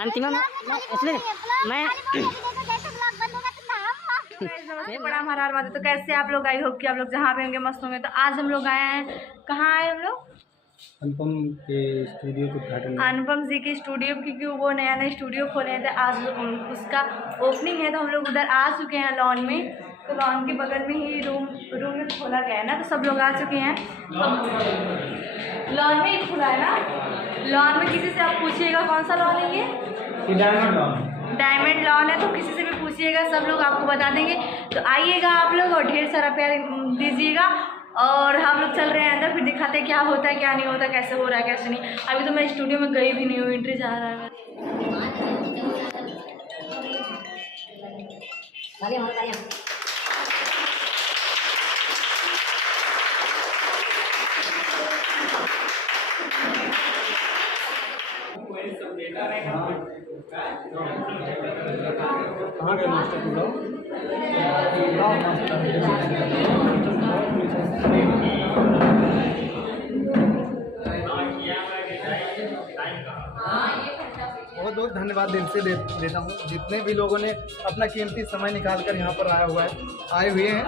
अंतिमा मैं बड़ा हमारा बात। तो कैसे आप लोग, आई होप कि आप लोग जहाँ पे होंगे मस्त होंगे। तो आज हम लोग आए हैं, कहाँ आए हम लोग? अनुपम के स्टूडियो के उद्घाटन, अनुपम जी के स्टूडियो, क्योंकि वो नया नया स्टूडियो खोले थे। आज उसका ओपनिंग है, तो हम लोग उधर आ चुके हैं लॉन में। तो लॉन के बगल में ही रूम में खोला गया है ना, तो सब लोग आ चुके हैं। लॉन में ही खुला है ना। लॉन में किसी से आप पूछिएगा कौन सा लॉन है ये? डायमंड लॉन है। तो किसी से भी पूछिएगा, सब लोग आपको बता देंगे। तो आइएगा आप लोग और ढेर सारा प्यार दीजिएगा। और हम लोग चल रहे हैं अंदर, फिर दिखाते हैं क्या होता है क्या नहीं होता, कैसे हो रहा है कैसे नहीं। अभी तो मैं स्टूडियो में गई भी नहीं हूँ, एंट्री जा रहा है। कहाँ गए मास्टर पूरा? बहुत बहुत धन्यवाद दिल से देता हूँ जितने भी लोगों ने अपना कीमती समय निकाल कर यहाँ पर आए हुए हैं।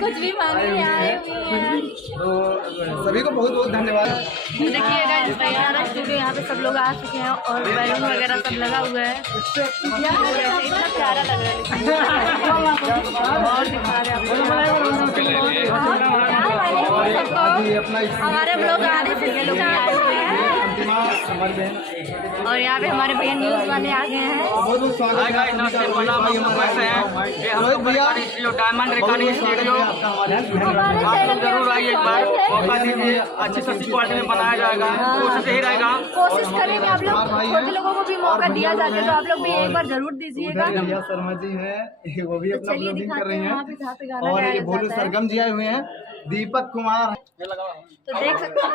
कुछ भी तो सभी को बहुत बहुत धन्यवाद। देखिएगा हमारा स्टूडियो, यहाँ पे सब लोग आ चुके हैं और बैलून वगैरह सब लगा हुआ है। इतना प्यारा लग रहा है और दिखा रहे हमारे ब्लॉग आने से और यहाँ पे हमारे भैया न्यूज़ वाले आ गए हैं। डायमंड रिकॉर्डिंग स्टूडियो जरूर आइए, एक बार मौका दीजिए। अच्छी से अच्छी क्वालिटी में बनाया जाएगा, कोशिश यही रहेगा। कोशिश करेंगे आप लोग, छोटे लोगों को भी मौका दिया जाता है, तो आप लोग भी एक बार जरूर दीजिएगा। रिया शर्मा जी हैं, वो भी अपना ब्लॉगिंग कर रही हैं। और ये भोलू सरगम जी आए हुए हैं, दीपक कुमार। तो देख सकते हैं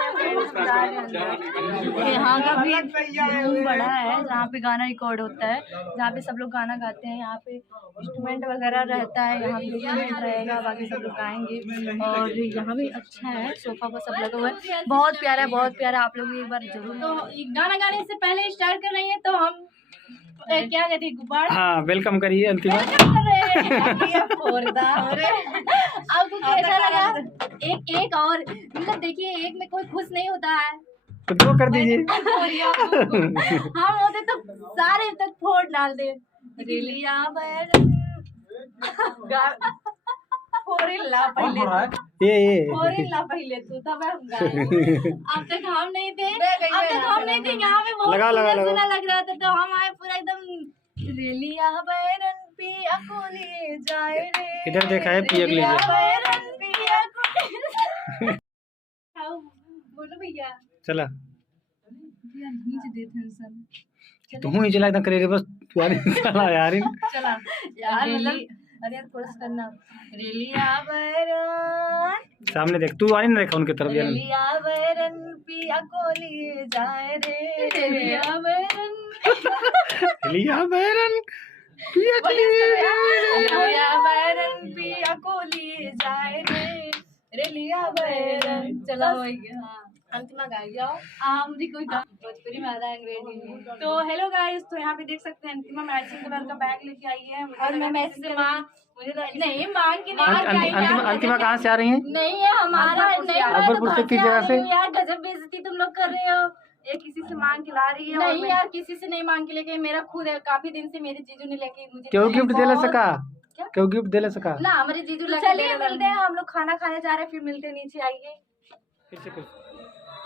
यहाँ का भी रूम बड़ा है जहाँ पे गाना रिकॉर्ड होता है, जहाँ पे सब लोग गाना गाते हैं। यहाँ पे इंस्ट्रूमेंट वगैरह रहता है, यहाँ पे इंस्ट्रूमेंट रहेगा, बाकी सब लोग गाएंगे। और यहाँ भी अच्छा है, सोफा पर सब लगा हुआ है, बहुत प्यारा है, बहुत प्यारा। आप लोग भी एक बार जरूर। तो गाना गाने से पहले स्टार्ट कर रही है, तो हम क्या कहते हैं, गुब्बारा। हाँ, वेलकम करिए अंतिमा। आपको कैसा लगा? एक और मतलब देखिए, एक में कोई खुश नहीं होता है तो दो कर दीजिए। हम होते तो सारे तक फोड़ डाल दे। पहले तू तब हम गाए। अब तक हम नहीं थे, यहाँ पे बहुत सुना लग रहा था, तो हम आए पूरा एकदम। रेलिया बैरन पिया को ले जाए रे, इधर देखा है, पिया को ले जाए। बोलो भैया, चला खींच देते हैं सब। तुम ही चला एकदम करे बस चला यार। चला यार, अरे थोड़ा सा करना। रेलिया बैरन, सामने देख, तू आ नहीं ना, देखा उनके तरफ यार। रेलिया बैरन पिया को ले जाए रे, रेलिया बैरन लिया बैरन पिया को ले रेलिया बैरन पिया को ले जाए रे, रेलिया बैरन। चला हो गया। हाँ, अंतिमा गा जाओ। मुझे कोई भोजपुरी में आता है, अंग्रेजी में। तो हेलो गाइस, तो यहाँ पे देख सकते हैं अंतिमा मैचिंग कलर का बैग लेके आई है। और मैं मैचिंग से मुझे नहीं मांग के नहीं। अंतिमा कहाँ से आ रही हैं? नहीं है हमारा, नहीं अकबरपुर से किस जगह से? यार गजब बेइज्जती तुम लोग कर रहे हो। ये किसी से मांग के ला रही है? नहीं यार, किसी से नहीं मांग के लेके, मेरा खुद है। काफी दिन से मेरे जीजू ने लेके मुझे। क्यों गिफ्ट दे ले सका? क्यों गिफ्ट दे ले सका ना? हमारे जीजू लेके। चलिए मिलते हैं, हम लोग खाना खाने जा रहे हैं, फिर मिलते हैं, नीचे आइए।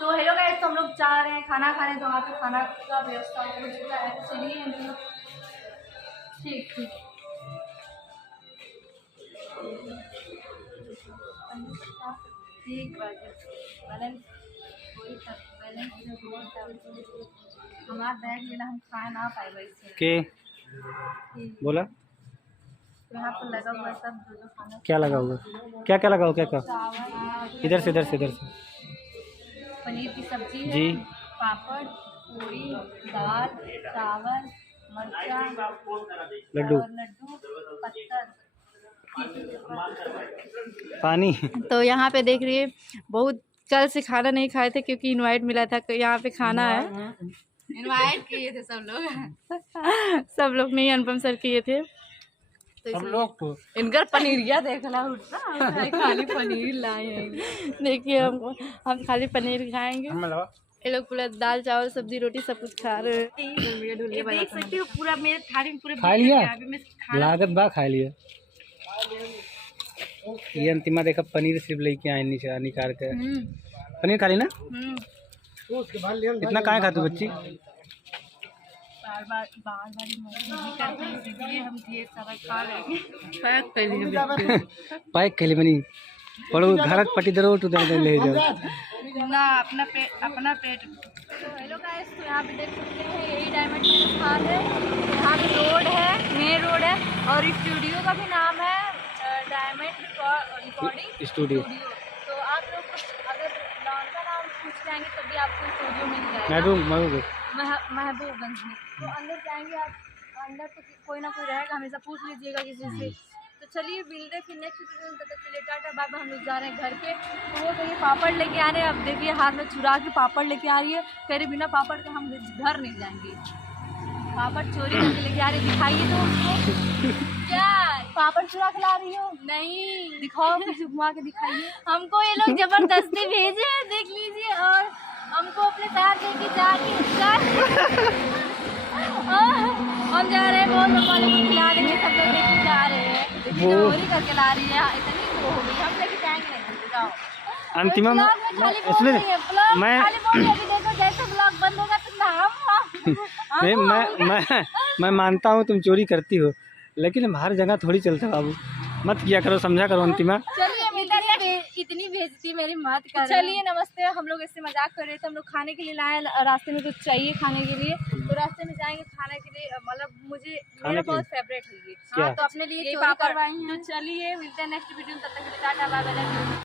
तो हेलो गाइस, तो हम लोग जा रहे हैं खाना खाने, तो वहाँ पे खाना का व्यवस्था हो चुका है। चलिए हम लोग। ठीक ठीक। हमारा बैग लेना, हम खा ना पाए वैसे के बोला। यहाँ पर लगा हुआ सब जो खाना। क्या लगा हुआ? क्या क्या लगा हुआ? क्या क्या? इधर से पनीर की सब्जी जी, पापड़, पूरी, दाल, चावल, मरचा, लड्डू, पत्थर, पानी। तो यहाँ पे देख रही है, बहुत कल से खाना नहीं खाए थे क्योंकि इनवाइट मिला था, यहाँ पे खाना है। इनवाइट किए थे सब लोग। सब लोग नहीं, अनुपम सर किए थे। सब लोग तो इनका पनीरिया देखना उठना, खाली पनीर लाए हैं। देखिए हम खाली पनीर खाएंगे। ये लोग पूरा दाल चावल सब्जी रोटी सब कुछ खा रहे हैं। देख सकते हो पूरा मेरे थाली में पूरे खा लिया, लागत बा खा लिया। ये अंतिमा देखा पनीर सिर्फ लेके आए नीचे निकाल के। पनीर खा ली ना? इतना काहे खाते हो बच्ची? बार नहीं करते, इसलिए हम ढेर सारा खा लेंगे। पैक के लिए बनी पड़ो घर पट्टी दरो तो दे ले जाओ ना अपना पेट। हेलो गाइस, तो यहाँ पे देख सकते हैं यही डायमंड मेरा स्थान है। यहाँ पे रोड है, मेन रोड है, और स्टूडियो का भी नाम है डायमंड रिकॉर्डिंग स्टूडियो। तो आप लोग अगर लॉन का नाम पूछ जाएंगे तभी आपको स्टूडियो मिल जाएगा। महबूबगंज में। तो अंदर जाएंगे आप, अंदर तो कोई ना कोई रहेगा, हमेशा पूछ लीजिएगा किसी से। तो चलिए मिलते फिर नेक्स्ट वीडियो में, तब तक के लिए टाटा बाय बाय। हम लोग जा रहे हैं घर पे। तो वो कहिए पापड़ लेके आ रहे हैं, अब देखिए हाथ में चुरा के पापड़ लेके आ रही है। कह रहे बिना पापड़ के हम घर नहीं जाएंगे। पापड़ चोरी करके लेके आ रही, दिखाइए तो उसको। क्या पापड़ चुरा के ला रही हो? नहीं, दिखाओ, कुछ घुमा के दिखाइए। हमको ये लोग जबरदस्ती भेजे हैं, देख लीजिए, और हमको अपने साथ लेके जाके हम जा रहे हैं, बहुत वाले को खिला देंगे, सब लोग लेके जा रहे हैं। चोरी करके ला रही है, इतनी वो हो गई, हम लेके जाएंगे नहीं। जाओ अंतिमा मैं मैं मानता हूँ तुम चोरी करती हो, लेकिन हर जगह थोड़ी चलता बाबू, मत किया करो, समझा करो अंतिमा। चलिए इतनी बेइज्जती मेरी मत कर। चलिए नमस्ते, हम लोग इससे मजाक कर रहे थे। हम लोग खाने के लिए लाए, रास्ते में कुछ चाहिए खाने के लिए, तो रास्ते में जाएंगे खाने के लिए। मतलब मुझे मेरा बहुत फेवरेट है ये, तो अपने लिए पापड़ करवाई हैं। तो चलिए मिलते हैं नेक्स्ट वीडियो में, तब तक के लिए टाटा बाय बाय।